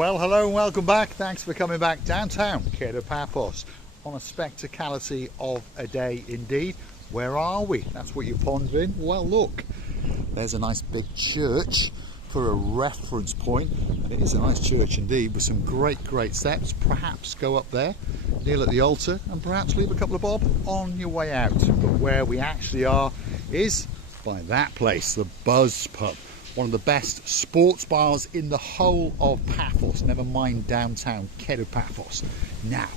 Well, hello and welcome back. Thanks for coming back downtown Kato Paphos on a spectacality of a day indeed. Where are we? That's what you're pondering. Well, look, there's a nice big church for a reference point, and it is a nice church indeed with some great steps. Perhaps go up there, kneel at the altar, and perhaps leave a couple of bob on your way out. But where we actually are is by that place, the Buzz Pub. One of the best sports bars in the whole of Paphos, never mind downtown Kato Paphos. Now,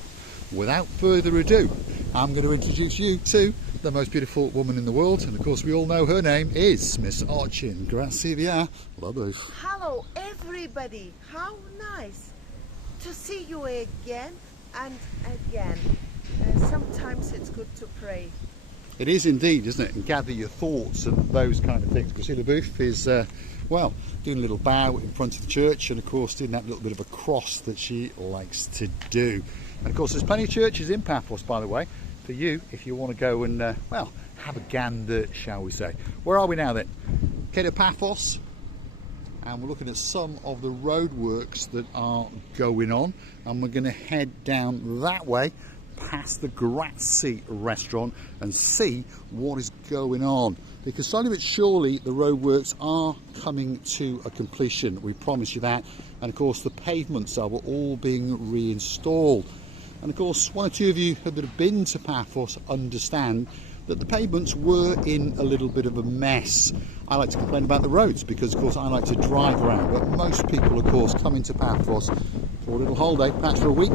without further ado, I'm going to introduce you to the most beautiful woman in the world, and of course we all know her name is Miss Archin. Grazie via. Lovely. Hello everybody, how nice to see you again and again. Sometimes it's good to pray. It is indeed, isn't it? And gather your thoughts and those kind of things. Priscilla Booth is, well, doing a little bow in front of the church, and of course doing that little bit of a cross that she likes to do. And of course there's plenty of churches in Paphos, by the way, for you if you want to go and, well, have a gander, shall we say. Where are we now then? Kato Paphos, and we're looking at some of the roadworks that are going on, and we're going to head down that way past the Grazie restaurant and see what is going on, because slowly but surely the roadworks are coming to a completion. We promise you that. And of course the pavements are all being reinstalled, and of course one or two of you that have been to Paphos understand that the pavements were in a little bit of a mess. I like to complain about the roads because of course I like to drive around, but most people of course come into Paphos for a little holiday, perhaps for a week,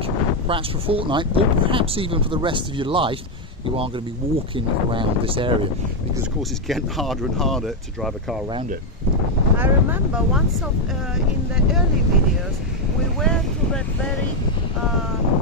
perhaps for a fortnight, or perhaps even for the rest of your life. You are going to be walking around this area because of course it's getting harder and harder to drive a car around it. I remember once in the early videos we were to that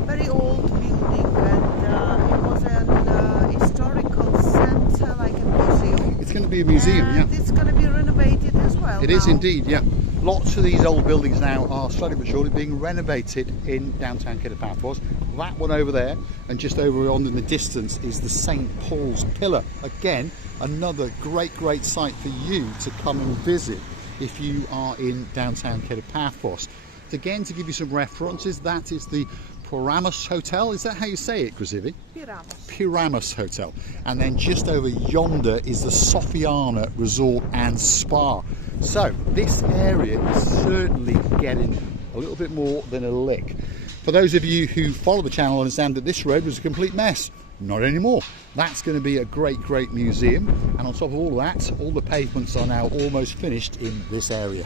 very old building, and it was an historical centre, like a museum. It's going to be a museum, and yeah. It's going to be renovated as well. It is indeed, yeah. Lots of these old buildings now are slowly but surely being renovated in downtown Kato Paphos. That one over there, and just over on in the distance is the St. Paul's Pillar. Again, another great site for you to come and visit if you are in downtown Kato Paphos. Again, to give you some references, that is the Pyramus Hotel. Is that how you say it, Grazie? Pyramus Hotel. And then just over yonder is the Sofiana Resort and Spa. So this area is certainly getting a little bit more than a lick. For those of you who follow the channel understand that this road was a complete mess. Not anymore. That's going to be a great museum, and on top of all that, all the pavements are now almost finished in this area.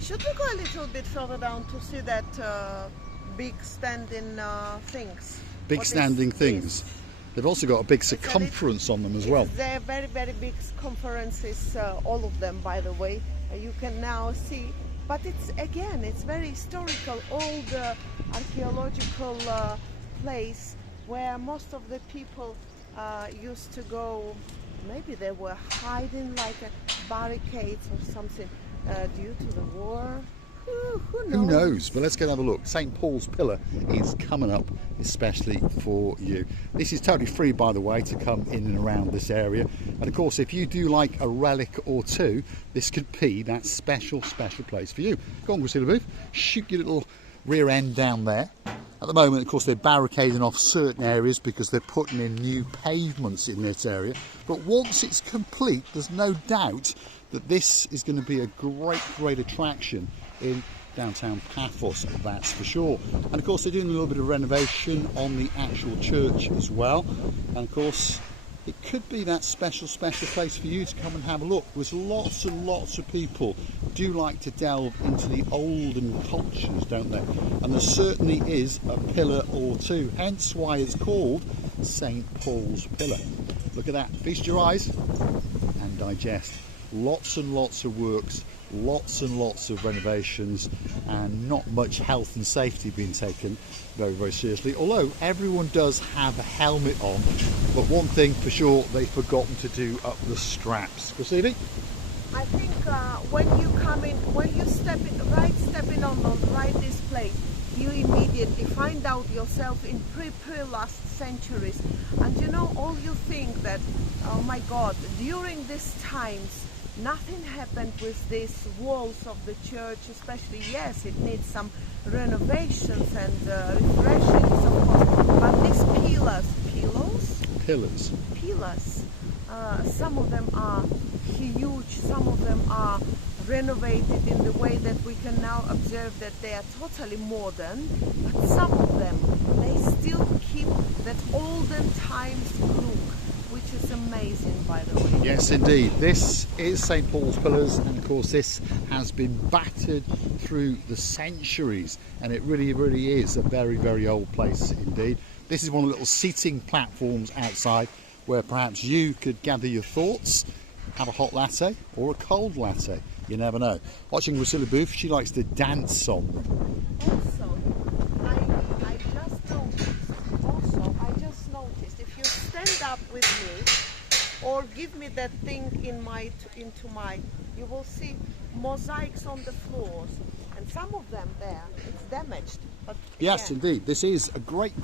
Should we go a little bit further down to see that big standing things? Big standing things. They've also got a big circumference on them as well. They're very big circumferences, all of them, by the way. You can now see, but it's very historical, old archaeological place where most of the people used to go. Maybe they were hiding like barricades or something due to the war. Who knows? But let's go and have a look. St. Paul's Pillar is coming up especially for you. This is totally free, by the way, to come in and around this area. And of course, if you do like a relic or two, this could be that special place for you. Go on, Priscilla Booth, shoot your little rear end down there. At the moment, of course, they're barricading off certain areas because they're putting in new pavements in this area. But once it's complete, there's no doubt that this is going to be a great attraction in downtown Paphos, that's for sure. And of course they're doing a little bit of renovation on the actual church as well, and of course it could be that special place for you to come and have a look. There's lots and lots of people do like to delve into the olden cultures, don't they? And there certainly is a pillar or two, hence why it's called St. Paul's Pillar. Look at that, feast your eyes and digest. Lots and lots of works, lots and lots of renovations, and not much health and safety being taken very seriously, although everyone does have a helmet on. But one thing for sure, they've forgotten to do up the straps. Grazie? I think when you come in, when you step in on this place, you immediately find out yourself in pre-last centuries, and you know, all you think that, oh my God, during these times nothing happened with these walls of the church, especially. Yes, it needs some renovations and refreshings, of course, but these pillars, some of them are huge, some of them are renovated in the way that we can now observe that they are totally modern, but some of them, they still keep that olden times look, which is amazing, by the way. Yes, indeed. This is St. Paul's Pillars, and of course this has been battered through the centuries, and it really, really is a very, very old place indeed. This is one of the little seating platforms outside where perhaps you could gather your thoughts, have a hot latte or a cold latte. You never know. Watching Priscilla Booth, she likes to dance on them. Also, I just noticed, if you stand up with me or give me that thing you will see mosaics on the floors, and some of them there, it's damaged. But yes, again, indeed. This is a great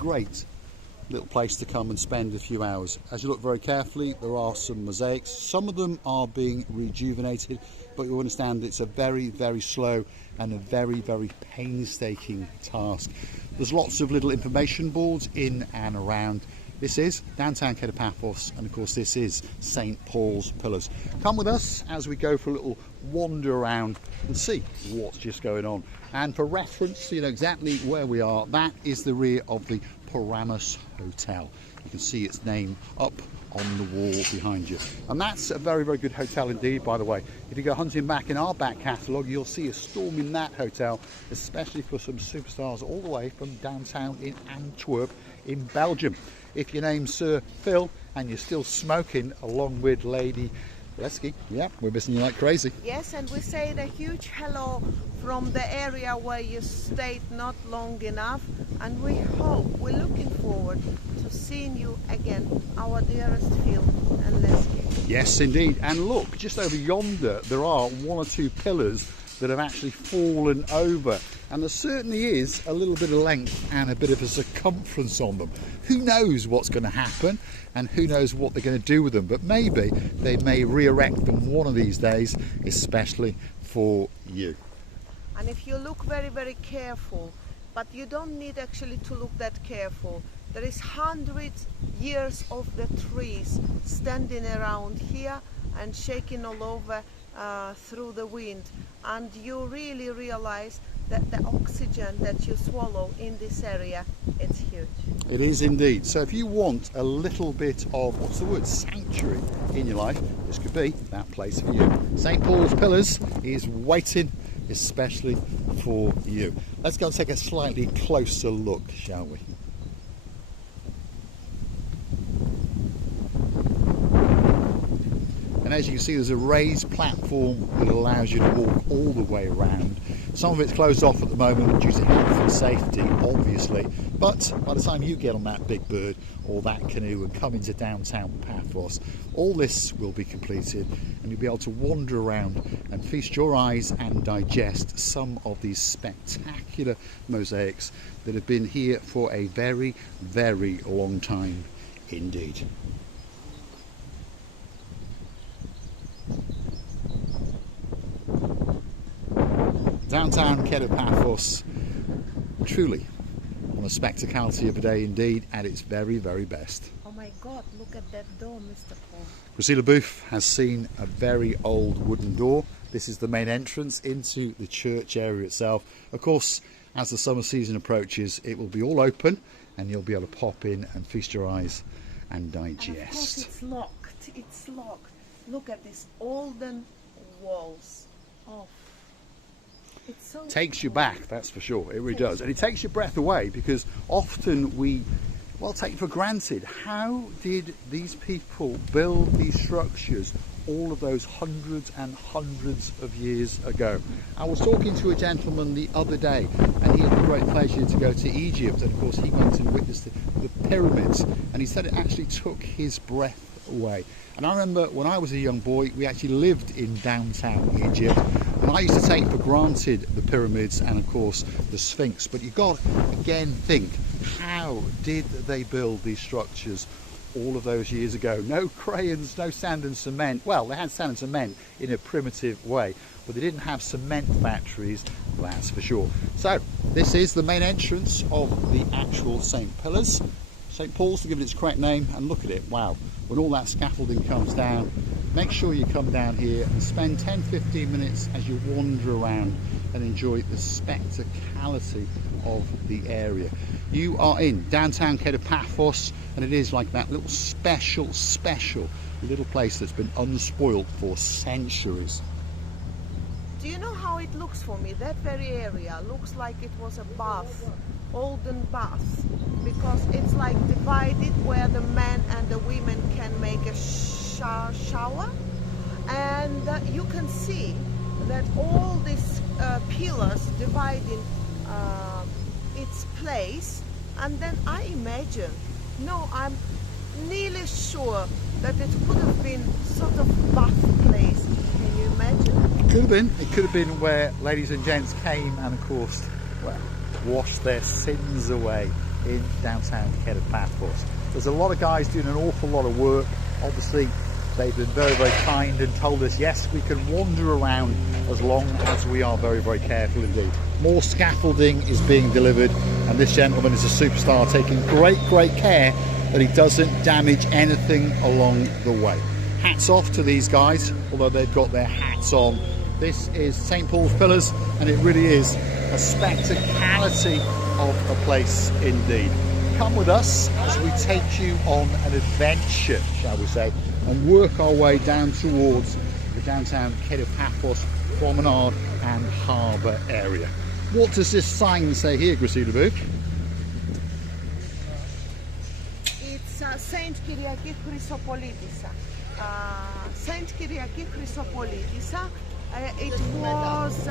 little place to come and spend a few hours. As you look very carefully, there are some mosaics. Some of them are being rejuvenated, but you understand it's a very, very slow and a very, very painstaking task. There's lots of little information boards in and around. This is downtown Kato Paphos, and of course this is St. Paul's Pillars. Come with us as we go for a little wander around and see what's just going on. And for reference, so you know exactly where we are, that is the rear of the Paramus Hotel. You can see its name up on the wall behind you, and that's a very, very good hotel indeed, by the way. If you go hunting back in our back catalogue, you'll see a storm in that hotel, especially for some superstars all the way from downtown in Antwerp in Belgium. If your name's Sir Phil and you're still smoking along with Lady Lesky, yeah, we're missing you like crazy. yes, and we say a huge hello from the area where you stayed not long enough, and we're looking forward to seeing you again, our dearest Phil and Leslie. Yes, indeed. And look, just over yonder, there are one or two pillars that have actually fallen over, and there certainly is a little bit of length and a bit of a circumference on them. Who knows what's going to happen, and who knows what they're going to do with them, but maybe they may re-erect them one of these days, especially for you. And if you look very, very careful, but you don't need actually to look that careful, there is 100 years of the trees standing around here and shaking all over through the wind, and you really realize that the oxygen that you swallow in this area, it's huge. It is indeed. So if you want a little bit of, what's the word, sanctuary in your life, this could be that place for you. St. Paul's Pillars is waiting especially for you. Let's go and take a slightly closer look, shall we? And as you can see, there's a raised platform that allows you to walk all the way around. Some of it's closed off at the moment due to health and safety, obviously, but by the time you get on that big bird or that canoe and come into downtown Paphos, all this will be completed, and you'll be able to wander around and feast your eyes and digest some of these spectacular mosaics that have been here for a very, very long time indeed. Downtown Kato Paphos, truly on a spectacality of a day indeed, at its very, very best. Oh my God, look at that door, Mr. Paul. Priscilla Booth has seen a very old wooden door. This is the main entrance into the church area itself. Of course, as the summer season approaches, it will be all open and you'll be able to pop in and feast your eyes and digest. And of course it's locked, it's locked. Look at these olden walls. Oh, it's so takes you back, that's for sure. It really does. And it takes your breath away, because often we take for granted, how did these people build these structures all of those hundreds and hundreds of years ago? I was talking to a gentleman the other day, and he had the great pleasure to go to Egypt, and of course he went and witnessed the pyramids, and he said it actually took his breath away. And I remember when I was a young boy, we actually lived in downtown Egypt, and I used to take for granted the pyramids and of course the Sphinx, but you've got to again think, how did they build these structures all of those years ago. No crayons, no sand and cement. Well, they had sand and cement in a primitive way, but they didn't have cement factories, that's for sure. So this is the main entrance of the actual St. Pillars. St. Paul's, to give it its correct name, and look at it, wow. When all that scaffolding comes down, make sure you come down here and spend 10-15 minutes as you wander around and enjoy the spectacality of the area. You are in downtown Kato Paphos, and it is like that little special little place that's been unspoiled for centuries. Do you know how it looks for me? That very area looks like it was a bath, olden bath, because it's like divided where the men and the women can make a shower, and you can see that all these pillars dividing its place, and then I imagine, no, I'm nearly sure that it could have been sort of bath place. Can you imagine? It could have been. It could have been where ladies and gents came and, of course, well, washed their sins away in downtown Kato Paphos. There's a lot of guys doing an awful lot of work. Obviously, they've been very, very kind and told us, yes, we can wander around as long as we are very, very careful indeed. More scaffolding is being delivered, and this gentleman is a superstar, taking great care that he doesn't damage anything along the way. Hats off to these guys, although they've got their hats on. This is St. Paul's Pillars, and it really is a spectacality of a place indeed. Come with us as we take you on an adventure, shall we say, and work our way down towards the downtown Kato Paphos promenade and harbour area. What does this sign say here, Gracila? It's Saint Kyriaki Chrysopolitissa. Saint Kyriaki Chrysopolitissa. It was,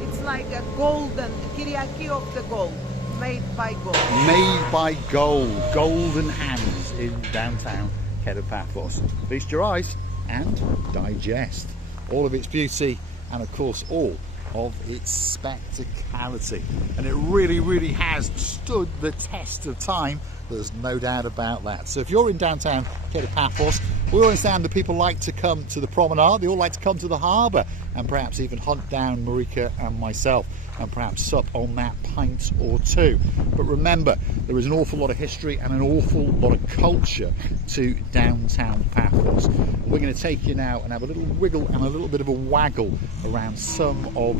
it's like a golden, Kyriaki of the gold, made by gold. Made by gold, golden hands in downtown Kato Paphos. Feast your eyes and digest all of its beauty and, of course, all of its spectacality. And it really has stood the test of time. There's no doubt about that. So if you're in downtown Kato Paphos, we understand that people like to come to the promenade, they all like to come to the harbour, and perhaps even hunt down Marika and myself, and perhaps sup on that pint or two. But remember, there is an awful lot of history and an awful lot of culture to downtown Paphos. We're going to take you now and have a little wiggle and a little bit of a waggle around some of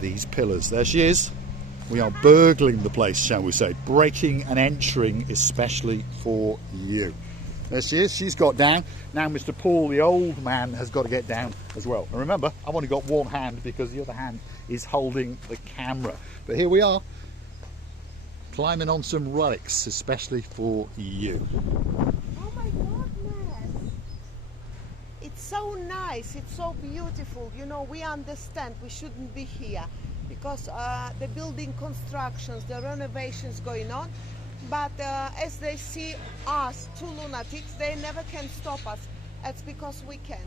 these pillars. There she is. We are burgling the place, shall we say, breaking and entering especially for you. There she is, she's got down. Now Mr. Paul, the old man, has got to get down as well. And remember, I've only got one hand because the other hand is holding the camera. But here we are, climbing on some relics, especially for you. Oh my goodness! It's so nice, it's so beautiful. You know, we understand we shouldn't be here because the building constructions, the renovations going on. But as they see us, two lunatics, they never can stop us. That's because we can.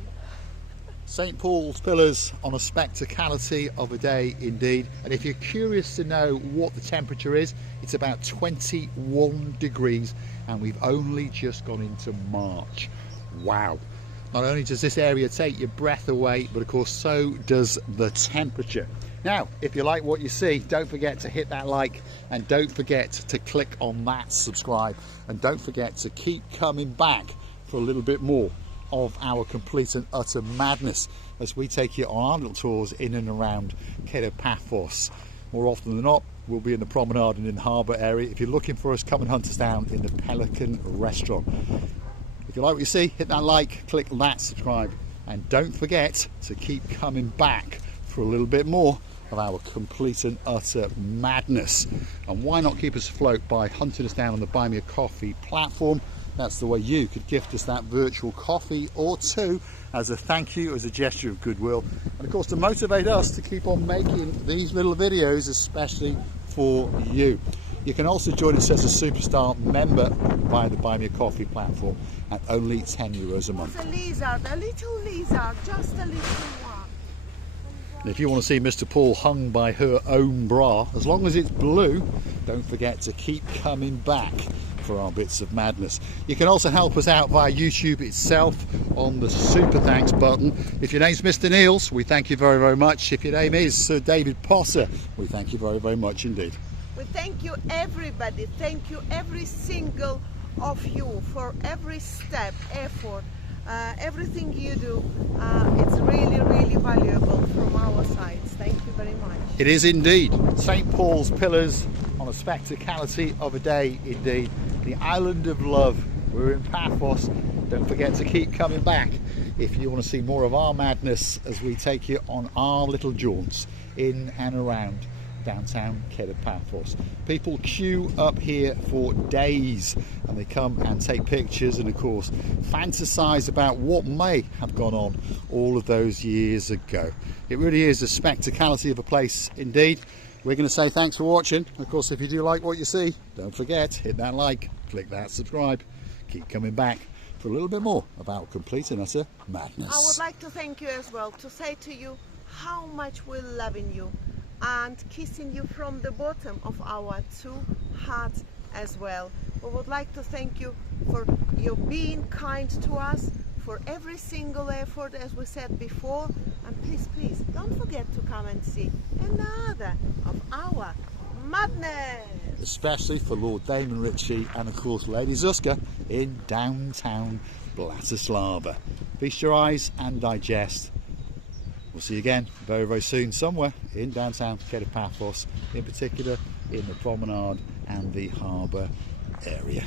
St. Paul's Pillars on a spectacality of a day indeed. And if you're curious to know what the temperature is, it's about 21 degrees and we've only just gone into March. Wow. Not only does this area take your breath away, but of course so does the temperature. Now, if you like what you see, don't forget to hit that like and don't forget to click on that subscribe, and don't forget to keep coming back for a little bit more of our complete and utter madness as we take you on our little tours in and around Kato Paphos. More often than not, we'll be in the promenade and in the harbour area. If you're looking for us, come and hunt us down in the Pelican restaurant. If you like what you see, hit that like, click that subscribe, and don't forget to keep coming back for a little bit more of our complete and utter madness. And why not keep us afloat by hunting us down on the Buy Me a Coffee platform? That's the way you could gift us that virtual coffee or two as a thank you, as a gesture of goodwill, and of course to motivate us to keep on making these little videos especially for you. You can also join us as a superstar member via the Buy Me a Coffee platform at only €10 a month. A lizard, a little lizard, just a little one. And if you want to see Mr. Paul hung by her own bra, as long as it's blue, don't forget to keep coming back for our bits of madness. You can also help us out via YouTube itself on the super thanks button. If your name's Mr. Niels, we thank you very, very much. If your name is Sir David Potter, we thank you very, very much indeed. We thank you everybody, thank you every single of you for every step, effort, everything you do. It's really, really valuable from our sides. Thank you very much. It is indeed. St. Paul's Pillars on a spectacality of a day indeed. The island of love. We're in Paphos. Don't forget to keep coming back if you want to see more of our madness as we take you on our little jaunts in and around downtown Kato Paphos. People queue up here for days and they come and take pictures and of course fantasize about what may have gone on all of those years ago. It really is a spectacality of a place indeed. We're going to say thanks for watching. Of course, if you do like what you see, don't forget, hit that like, click that subscribe, keep coming back for a little bit more about complete and utter madness. I would like to thank you as well, to say to you how much we're loving you and kissing you from the bottom of our two hearts as well. We would like to thank you for your being kind to us, for every single effort as we said before, and please, please don't forget to come and see another of our madness. Especially for Lord Damon Ritchie and of course Lady Zuzka in downtown Bratislava. Feast your eyes and digest. We'll see you again very, very soon somewhere in downtown Kato Paphos, in particular in the promenade and the harbour area.